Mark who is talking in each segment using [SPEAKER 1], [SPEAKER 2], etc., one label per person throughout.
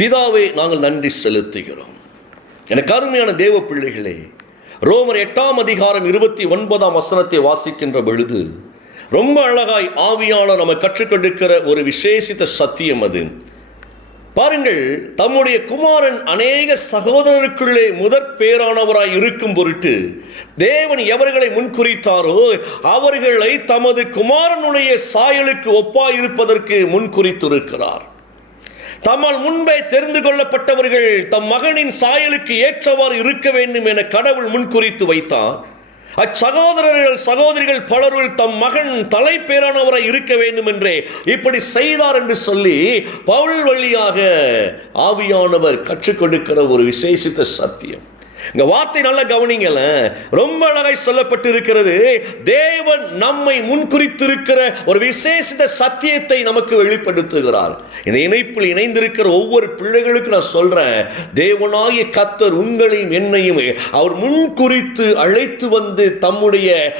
[SPEAKER 1] பிதாவை நாங்கள் நன்றி செலுத்துகிறோம். எனக்கு அருமையான தேவ பிள்ளைகளே ரோமர் எட்டாம் அதிகாரம் இருபத்தி ஒன்பதாம் வசனத்தை வாசிக்கின்ற பொழுது ரொம்ப அழகாய் ஆவியாளர் நம்ம கற்றுக் ஒரு விசேஷித்த சத்தியம் அது. பாருங்கள் தம்முடைய குமாரன் அநேக சகோதரருக்குள்ளே முதற் பேரானவராய் இருக்கும் பொருட்டு தேவன் எவர்களை முன்குறித்தாரோ அவர்களை தமது குமாரனுடைய சாயலுக்கு ஒப்பாயிருப்பதற்கு முன்குறித்திருக்கிறார். தம்மால் முன்பே தெரிந்து கொள்ளப்பட்டவர்கள் தம் மகனின் சாயலுக்கு ஏற்றவாறு இருக்க வேண்டும் என கடவுள் முன்குறித்து வைத்தார். அச்சகோதரர்கள் சகோதரிகள் பலருள் தம் மகன் தலைப்பேரானவரை இருக்க வேண்டும் என்றே இப்படி செய்தார் என்று சொல்லி பவுல் வழியாக ஆவியானவர் கற்றுக் கொடுக்கிற ஒரு விசேஷித்த சத்தியம். இந்த வார்த்தை நல்லா கவனிங்கள. ரொம்ப அழகாய் சொல்லப்பட்டு இருக்கிறது தேவன் நம்மை முன்குறித்திருக்கிற ஒரு விசேஷித்த சத்தியத்தை நமக்கு வெளிப்படுத்துகிறார். இந்த இணைப்பில் இணைந்திருக்கிற ஒவ்வொரு பிள்ளைகளுக்கு நான் சொல்றேன். தேவனாகிய கத்தர் உங்களையும் என்னையும் அவர் முன்குறித்து அழைத்து வந்து தம்முடைய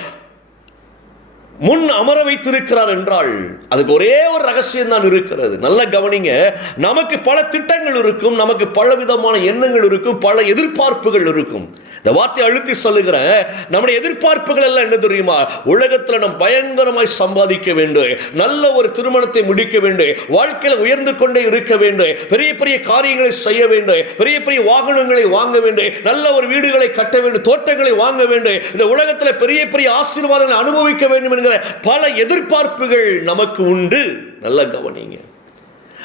[SPEAKER 1] முன் அமர வைத்திருக்கிறார் என்றால் அதுக்கு ஒரே ஒரு ரகசியம் தான் இருக்கிறது. நல்ல கவனிங்க நமக்கு பல திட்டங்கள் இருக்கும் நமக்கு பல விதமான எண்ணங்கள் இருக்கும் பல எதிர்பார்ப்புகள் இருக்கும். இந்த வார்த்தையை அழுத்தி சொல்லுகிறேன் நம்முடைய எதிர்பார்ப்புகள் எல்லாம் என்ன தெரியுமா? உலகத்தில் நம்ம பயங்கரமாய் சம்பாதிக்க வேண்டும் நல்ல ஒரு திருமணத்தை முடிக்க வேண்டும் வாழ்க்கையில் உயர்ந்து கொண்டே இருக்க வேண்டும் பெரிய பெரிய காரியங்களை செய்ய வேண்டும் பெரிய பெரிய வாகனங்களை வாங்க வேண்டும் நல்ல ஒரு வீடுகளை கட்ட வேண்டும் தோட்டங்களை வாங்க வேண்டும் இந்த உலகத்தில் பெரிய பெரிய ஆசீர்வாதங்களை அனுபவிக்க வேண்டும் என்கிற பல எதிர்பார்ப்புகள் நமக்கு உண்டு. நல்ல கவனிங்க.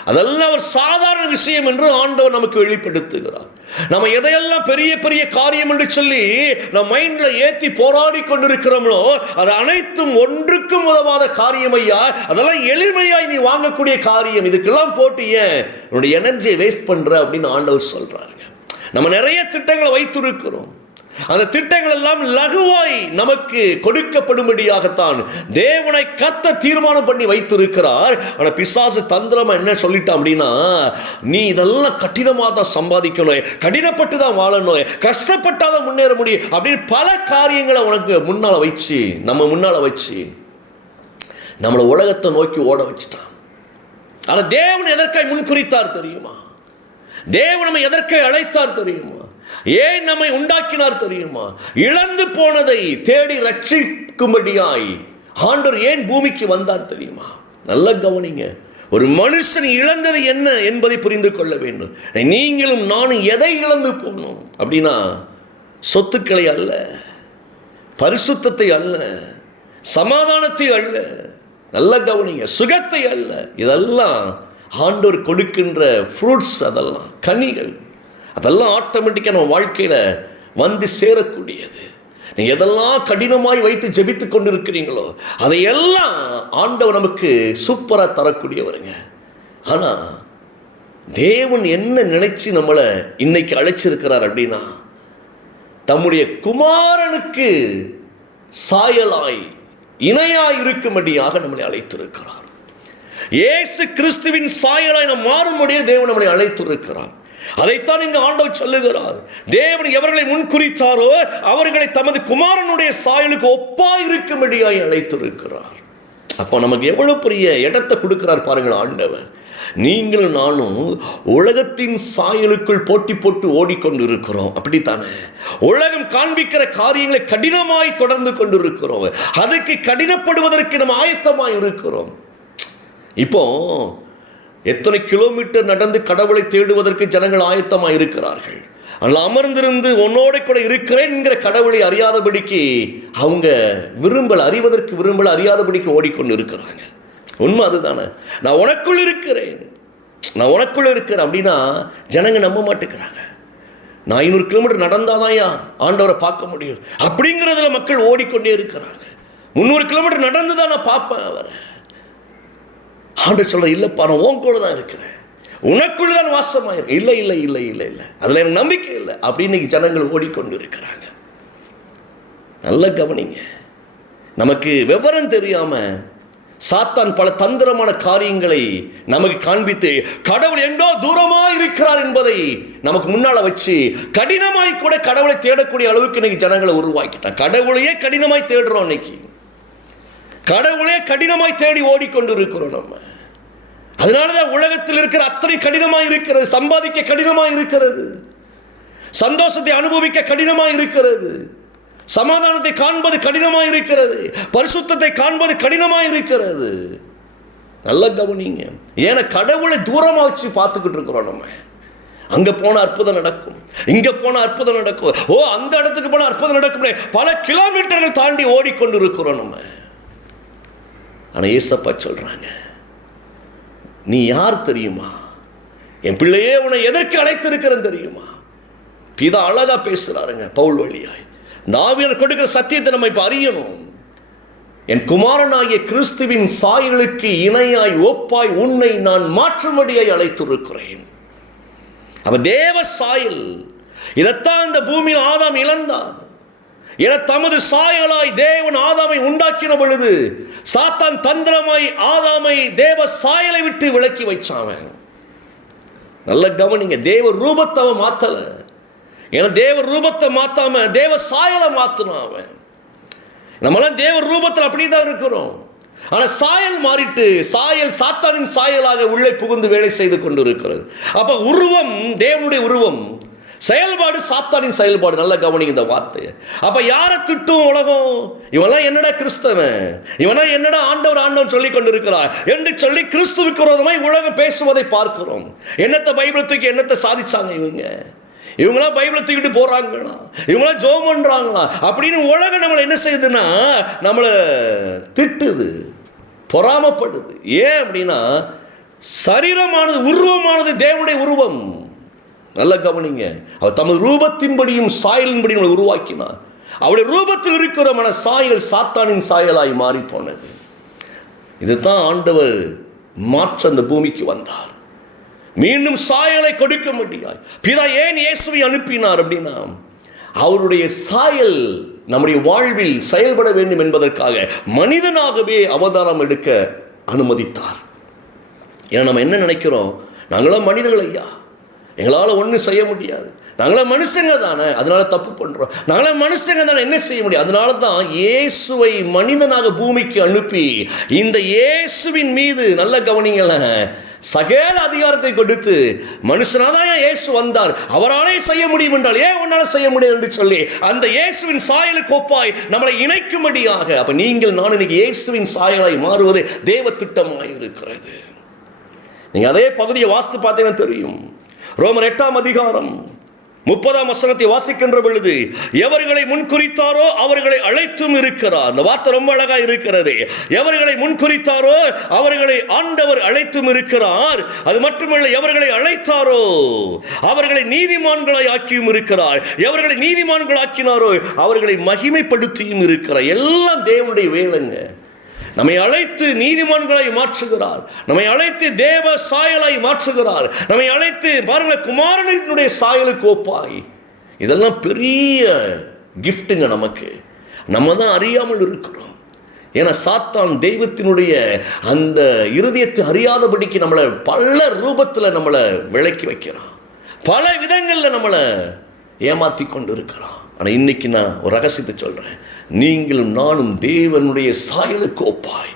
[SPEAKER 1] அதெல்லாம் ஒரு சாதாரண விஷயம் என்று ஆண்டவர் நமக்கு வெளிப்படுத்துகிறார். நம்ம எதையெல்லாம் பெரிய பெரிய காரியம் என்று சொல்லி நம்ம மைண்ட்ல ஏத்தி போராடி கொண்டிருக்கிறோமோ அது அனைத்தும் ஒன்றுக்கும் உதவாத காரியம் ஐயா. அதெல்லாம் எளிமையாய் நீ வாங்கக்கூடிய காரியம். இதுக்கெல்லாம் போட்டு ஏன் உன்னுடைய எனர்ஜியை வேஸ்ட் பண்ற அப்படின்னு ஆண்டவர் சொல்றாருங்க. நம்ம நிறைய திட்டங்களை வைத்திருக்கிறோம். அந்த திட்டங்கள் எல்லாம் லகுவாய் நமக்கு கொடுக்கப்படும்படியாகத்தான் தேவனை கத்த தீர்மானம் பண்ணி வைத்திருக்கிறார். ஆனா பிசாசு தந்திரமா என்ன சொல்லிட்டான் அப்படின்னா நீ இதெல்லாம் கடினமாக தான் சம்பாதிக்கணும். கடினப்பட்டு தான் வாழணும். கஷ்டப்பட்டாதான் முன்னேற முடியும். அப்படின்னு பல காரியங்களை உனக்கு முன்னால வச்சு நம்ம முன்னால வச்சு நம்மளை உலகத்தை நோக்கி ஓட வச்சுட்டான். ஆனா தேவன் எதற்காய் முன்குறித்தார் தெரியுமா? தேவன் நம்ம எதற்காய் அழைத்தார் தெரியுமா? ஏன் நம்மை உண்டாக்கினார் தெரியுமா? இழந்து போனதை தேடி ரட்சிக்கும்படியாய் ஆண்டவர் ஏன் பூமிக்கு வந்தார் தெரியுமா? நல்ல கவனிங்க. ஒரு மனுஷன் இழந்தது என்ன என்பதை புரிந்து கொள்ள வேண்டும். நீங்களும் நானும் எதை இழந்து போனோம்? அப்படின்னா சொத்துக்களை அல்ல பரிசுத்தத்தை அல்ல சமாதானத்தை அல்ல நல்ல கவனிங்க சுகத்தை அல்ல. இதெல்லாம் ஆண்டவர் கொடுக்கின்ற ஃப்ரூட்ஸ் அதெல்லாம் கனிகள். அதெல்லாம் ஆட்டோமேட்டிக்காக நம்ம வாழ்க்கையில் வந்து சேரக்கூடியது. நீங்கள் எதெல்லாம் கடினமாய் வைத்து ஜெபித்து கொண்டு இருக்கிறீங்களோ அதையெல்லாம் ஆண்டவர் நமக்கு சூப்பராக தரக்கூடியவருங்க. ஆனால் தேவன் என்ன நினைச்சு நம்மளை இன்னைக்கு அழைச்சிருக்கிறார் அப்படின்னா தம்முடைய குமாரனுக்கு சாயலாய் இணையாய் இருக்கும்படியாக நம்மளை அழைத்திருக்கிறார். இயேசு கிறிஸ்துவின் சாயலாய் நாம் மாறும்படியே தேவன் நம்மளை அழைத்திருக்கிறார். அதைத்தான் இங்கு ஆண்டவர் சொல்லுகிறார். தேவன் எவர்களை முன்குறித்தாரோ அவர்களை தமது குமாரனுடைய சாயலுக்கு ஒப்பா இருக்கும்படியாய் அழைத்திருக்கிறார். அப்போ நமக்கு எவ்வளவு பெரிய இடத்தை கொடுக்கிறார் பாருங்கள் ஆண்டவர். நீங்களும் நானும் உலகத்தின் சாயலுக்குள் போட்டி போட்டு ஓடிக்கொண்டு இருக்கிறோம் அப்படித்தானே? உலகம் காண்பிக்கிற காரியங்களை கடினமாய் தொடர்ந்து கொண்டு இருக்கிறோம் அதுக்கு கடினப்படுவதற்கு நம்ம ஆயத்தமாய் இருக்கிறோம். இப்போ எத்தனை கிலோமீட்டர் நடந்து கடவுளை தேடுவதற்கு ஜனங்கள் ஆயத்தமாக இருக்கிறார்கள். அதில் அமர்ந்திருந்து உன்னோட கூட இருக்கிறேன் என்கிற கடவுளை அறியாதபடிக்கு அவங்க விரும்பல் அறிவதற்கு விரும்பல் அறியாதபடிக்கு ஓடிக்கொண்டு இருக்கிறாங்க. உண்மை அதுதானே. நான் உனக்குள் இருக்கிறேன். நான் உனக்குள்ள இருக்கிறேன் அப்படின்னா ஜனங்க நம்ப மாட்டேங்கிறாங்க. நான் ஐநூறு கிலோமீட்டர் நடந்தாதாயா ஆண்டவரை பார்க்க முடியும். அப்படிங்கிறதுல மக்கள் ஓடிக்கொண்டே இருக்கிறாங்க. முந்நூறு கிலோமீட்டர் நடந்து தான் நான் பார்ப்பேன் அவரை. ஆண்டு சொல்கிற இல்லைப்பா நான் உன் கூட தான் இருக்கிறேன். உனக்குள்ள தான் வாசமாயிருக்கு இல்லை இல்லை இல்லை இல்லை இல்லை. அதில் எனக்கு நம்பிக்கை இல்லை. அப்படின்னு இன்னைக்கு ஜனங்கள் ஓடிக்கொண்டு இருக்கிறாங்க நல்ல கவனிங்க. நமக்கு விவரம் தெரியாமல் சாத்தான் பல தந்திரமான காரியங்களை நமக்கு காண்பித்து கடவுள் எங்கோ தூரமாக இருக்கிறார் என்பதை நமக்கு முன்னால் வச்சு கடினமாய் கூட கடவுளை தேடக்கூடிய அளவுக்கு இன்னைக்கு ஜனங்களை உருவாக்கிட்டான். கடவுளையே கடினமாய் தேடுறோம் இன்னைக்கு. கடவுளே கடினமாய் தேடி ஓடிக்கொண்டு இருக்கிறோம் நம்ம. அதனாலதான் உலகத்தில் இருக்கிற அத்தனை கடினமாக இருக்கிறது சம்பாதிக்க கடினமாக இருக்கிறது சந்தோஷத்தை அனுபவிக்க கடினமாக இருக்கிறது சமாதானத்தை காண்பது கடினமாக இருக்கிறது பரிசுத்தத்தை காண்பது கடினமாக இருக்கிறது. நல்ல கவனிங்க. ஏன்னா கடவுளை தூரமாக வச்சு பார்த்துக்கிட்டு இருக்கிறோம் நம்ம. அங்கே போன அற்புதம் நடக்கும். இங்கே போன அற்புதம் நடக்கும். ஓ அந்த இடத்துக்கு போன அற்புதம் நடக்கும் பல கிலோமீட்டர்கள் தாண்டி ஓடிக்கொண்டு இருக்கிறோம் நம்ம. ஆனால் ஏசப்பா சொல்கிறாங்க நீ யார் தெரியுமா? என் பிள்ளையே உன்னை எதற்கு அழைத்திருக்கிறேன்னு தெரியுமா? பிதா அழகா பேசுகிறாருங்க பவுல் வழியாய். நாவியர் கொடுக்கிற சத்தியத்தை நம்ம இப்போ அறியணும். என் குமாரனாகிய கிறிஸ்துவின் சாயலுக்கு இணையாய் ஒப்பாய் உன்னை நான் மாற்றும்படியாய் அழைத்திருக்கிறேன். அவ தேவ சாயல் இதைத்தான் இந்த பூமியில் ஆதாம் இழந்தான். என தமது சாயலாய் தேவன் ஆதாமை உண்டாக்கின பொழுது சாத்தான் தந்திரமாய் ஆதாமை தேவ சாயலை விட்டு விலக்கி வைச்சாவன் நல்ல கவனிங்க தேவ ரூபத்தை அவன் மாத்தல. ஏன்னா தேவ ரூபத்தை மாத்தாம தேவ சாயலை மாத்தினான் அவன் நம்மளாம் தேவ ரூபத்தில் அப்படிதான் இருக்கிறோம். ஆனால் சாயல் மாறிட்டு சாயல் சாத்தானின் சாயலாக உள்ளே புகுந்து வேலை செய்து கொண்டு இருக்கிறது அப்போ உருவம் தேவனுடைய உருவம் செயல்பாடு சாத்தானின் செயல்பாடு. நல்லா கவனிங்க இந்த வார்த்தையை. அப்போ யாரை திட்டும் உலகம்? இவெல்லாம் என்னடா கிறிஸ்தவன்? இவனா என்னடா ஆண்டவர் ஆண்டவன் சொல்லி கொண்டிருக்கிறார்? என்று சொல்லி கிறிஸ்துவுக்கு விரோதமாய் உலகம் பேசுவதை பார்க்கிறோம். என்னத்தை பைபிள் தூக்கி என்னத்தை சாதிச்சாங்க இவங்க? இவங்களாம் பைபிளை தூக்கிட்டு போறாங்களா? இவங்களாம் ஜோம் பண்றாங்களா? அப்படின்னு உலகம் நம்மளை என்ன செய்யுதுன்னா நம்மளை திட்டுது பொறாமப்படுது. ஏன் அப்படின்னா சரீரமானது உருவமானது தேவனுடைய உருவம். நல்ல கவனிங்க. அவர் தமது ரூபத்தின்படியும் சாயலின்படியும் நம்மளை உருவாக்கினார். அவருடைய ரூபத்தில் இருக்கிற மன சாயல் சாத்தானின் சாயலாய் மாறி போனது இதுதான் ஆண்டவர் மாற்ற அந்த பூமிக்கு வந்தார். மீண்டும் சாயலை கொடுக்க முடியாது. பிதா ஏன் இயேசுவை அனுப்பினார் அப்படின்னா அவருடைய சாயல் நம்முடைய வாழ்வில் செயல்பட வேண்டும் என்பதற்காக மனிதனாகவே அவதாரம் எடுக்க அனுமதித்தார். ஏன்னா நம்ம என்ன நினைக்கிறோம்? நாங்களாம் மனிதர்கள் ஐயா. எங்களால் ஒன்றும் செய்ய முடியாது. நாங்களாம் மனுஷங்க தானே அதனால் தப்பு பண்ணுறோம் நாங்களாம் மனுஷங்க தானே என்ன செய்ய முடியும்? அதனால தான் இயேசுவை மனிதனாக பூமிக்கு அனுப்பி இந்த இயேசுவின் மீது நல்ல கவனிங்களேன் சகேல அதிகாரத்தை கொடுத்து மனுஷனாக தான் இயேசு வந்தார்? அவராலே செய்ய முடியும் என்றால் ஏன் உன்னால் செய்ய முடியாது என்று சொல்லி அந்த இயேசுவின் சாயலுக்கு ஒப்பாய் நம்மளை இணைக்கும்படியாக அப்போ நீங்கள் நான் இன்னைக்கு இயேசுவின் சாயலாய் மாறுவது தேவ திட்டமாக இருக்கிறது நீங்கள் அதே பகுதியை வாஸ்து பார்த்தீங்கன்னா தெரியும். ரோமர் எட்டாம் அதிகாரம் முப்பதாம் வசனத்தை வாசிக்கின்ற பொழுது எவர்களை முன்குறித்தாரோ அவர்களை அழைத்தும் இருக்கிறார். அந்த வார்த்தை ரொம்ப அழகா இருக்கிறது. எவர்களை முன்குறித்தாரோ அவர்களை ஆண்டவர் அழைத்தும் இருக்கிறார். அது மட்டுமல்ல எவர்களை அழைத்தாரோ அவர்களை நீதிமான்களை ஆக்கியும் இருக்கிறார். எவர்களை நீதிமான்கள் ஆக்கினாரோ அவர்களை மகிமைப்படுத்தியும் இருக்கிறார். எல்லாம் தேவனுடைய வேலைங்க. நம்மை அழைத்து நீதிமான்களை மாற்றுகிறார். நம்மை அழைத்து தேவ சாயலை மாற்றுகிறார். நம்மை அழைத்து பாருங்கள் குமாரனுடைய சாயலுக்கு ஒப்பாய் இதெல்லாம் பெரிய கிஃப்ட்டுங்க நமக்கு. நம்ம தான் அறியாமல் இருக்கிறோம். ஏன்னா சாத்தான் தெய்வத்தினுடைய அந்த இருதயத்தை அறியாதபடிக்கு நம்மளை பல ரூபத்தில் நம்மளை விளக்கி வைக்கிறான். பல விதங்களில் நம்மளை ஏமாற்றி கொண்டு இருக்கிறான் ஆனால் இன்னைக்கு நான் ஒரு ரகசியத்தை சொல்கிறேன் நீங்களும் நானும் தேவனுடைய சாயலுக்கு ஒப்பாய்.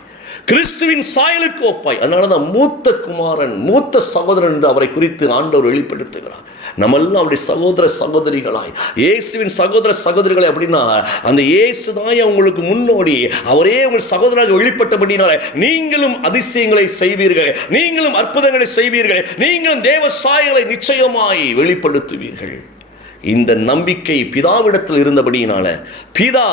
[SPEAKER 1] கிறிஸ்துவின் சாயலுக்கு ஒப்பாய். அதனால தான் மூத்த குமாரன் மூத்த சகோதரன் என்று அவரை குறித்து ஆண்டவர் வெளிப்படுத்துகிறார். நம்மெல்லாம் அவருடைய சகோதர சகோதரிகளாய். இயேசுவின் சகோதர சகோதரிகளை அப்படின்னா அந்த இயேசு தான் உங்களுக்கு முன்னோடி. அவரே உங்கள் சகோதராக வெளிப்பட்டபடினால நீங்களும் அதிசயங்களை செய்வீர்கள். நீங்களும் அற்புதங்களை செய்வீர்கள். நீங்களும் தேவ சாயலை நிச்சயமாய் வெளிப்படுத்துவீர்கள். இந்த நம்பிக்கை பிதாவிடத்தில் இருந்தபடியினால பிதா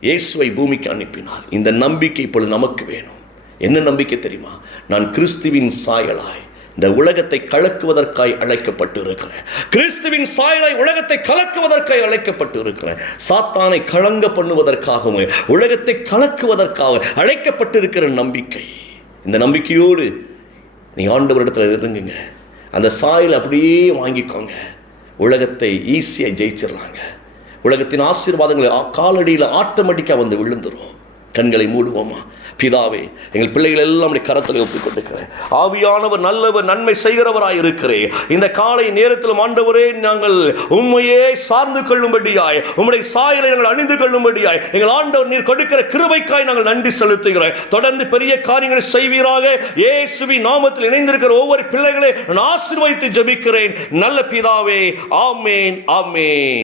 [SPEAKER 1] இயேசுவை பூமிக்கு அனுப்பினார். இந்த நம்பிக்கை இப்பொழுது நமக்கு வேணும். என்ன நம்பிக்கை தெரியுமா? நான் கிறிஸ்துவின் சாயலாய் இந்த உலகத்தை கலக்குவதற்காய் அழைக்கப்பட்டு இருக்கிறேன் கிறிஸ்துவின் சாயலாய் உலகத்தை கலக்குவதற்காய் அழைக்கப்பட்டு இருக்கிறேன் சாத்தானை கலங்க பண்ணுவதற்காகவும் உலகத்தை கலக்குவதற்காக அழைக்கப்பட்டு இருக்கிற நம்பிக்கை. இந்த நம்பிக்கையோடு நீ ஆண்டவரிடத்தில் இருந்துங்க அந்த சாயல் அப்படியே வாங்கிக்கோங்க. உலகத்தை ஈஸியாக ஜெயிச்சிடலாங்க உலகத்தின் ஆசீர்வாதங்களை காலடியில் ஆட்டோமேட்டிக்காக வந்து விழுந்துடும் கண்களை மூடுவோமா? பிதாவே எங்கள் பிள்ளைகள் எல்லாம் உடைய கரத்தில் ஒப்புக் கொண்டிருக்கிறேன் ஆவியானவர் நல்லவர் நன்மை செய்கிறவராய் இருக்கிறேன். இந்த காலை நேரத்தில் ஆண்டவரே நாங்கள் உண்மையே சார்ந்து கொள்ளும்படியாய் உம்முடைய சாயலை நாங்கள் அணிந்து கொள்ளும்படியாய் எங்கள் ஆண்டவர் நீர் கொடுக்கிற கிருபைக்காய் நாங்கள் நன்றி செலுத்துகிறோம். தொடர்ந்து பெரிய காரியங்களை செய்வீராக. இயேசுவி நாமத்தில் இணைந்திருக்கிற ஒவ்வொரு பிள்ளைகளை நான் ஆசிர்வதித்து ஜெபிக்கிறேன். நல்ல பிதாவே ஆமேன் ஆமேன்.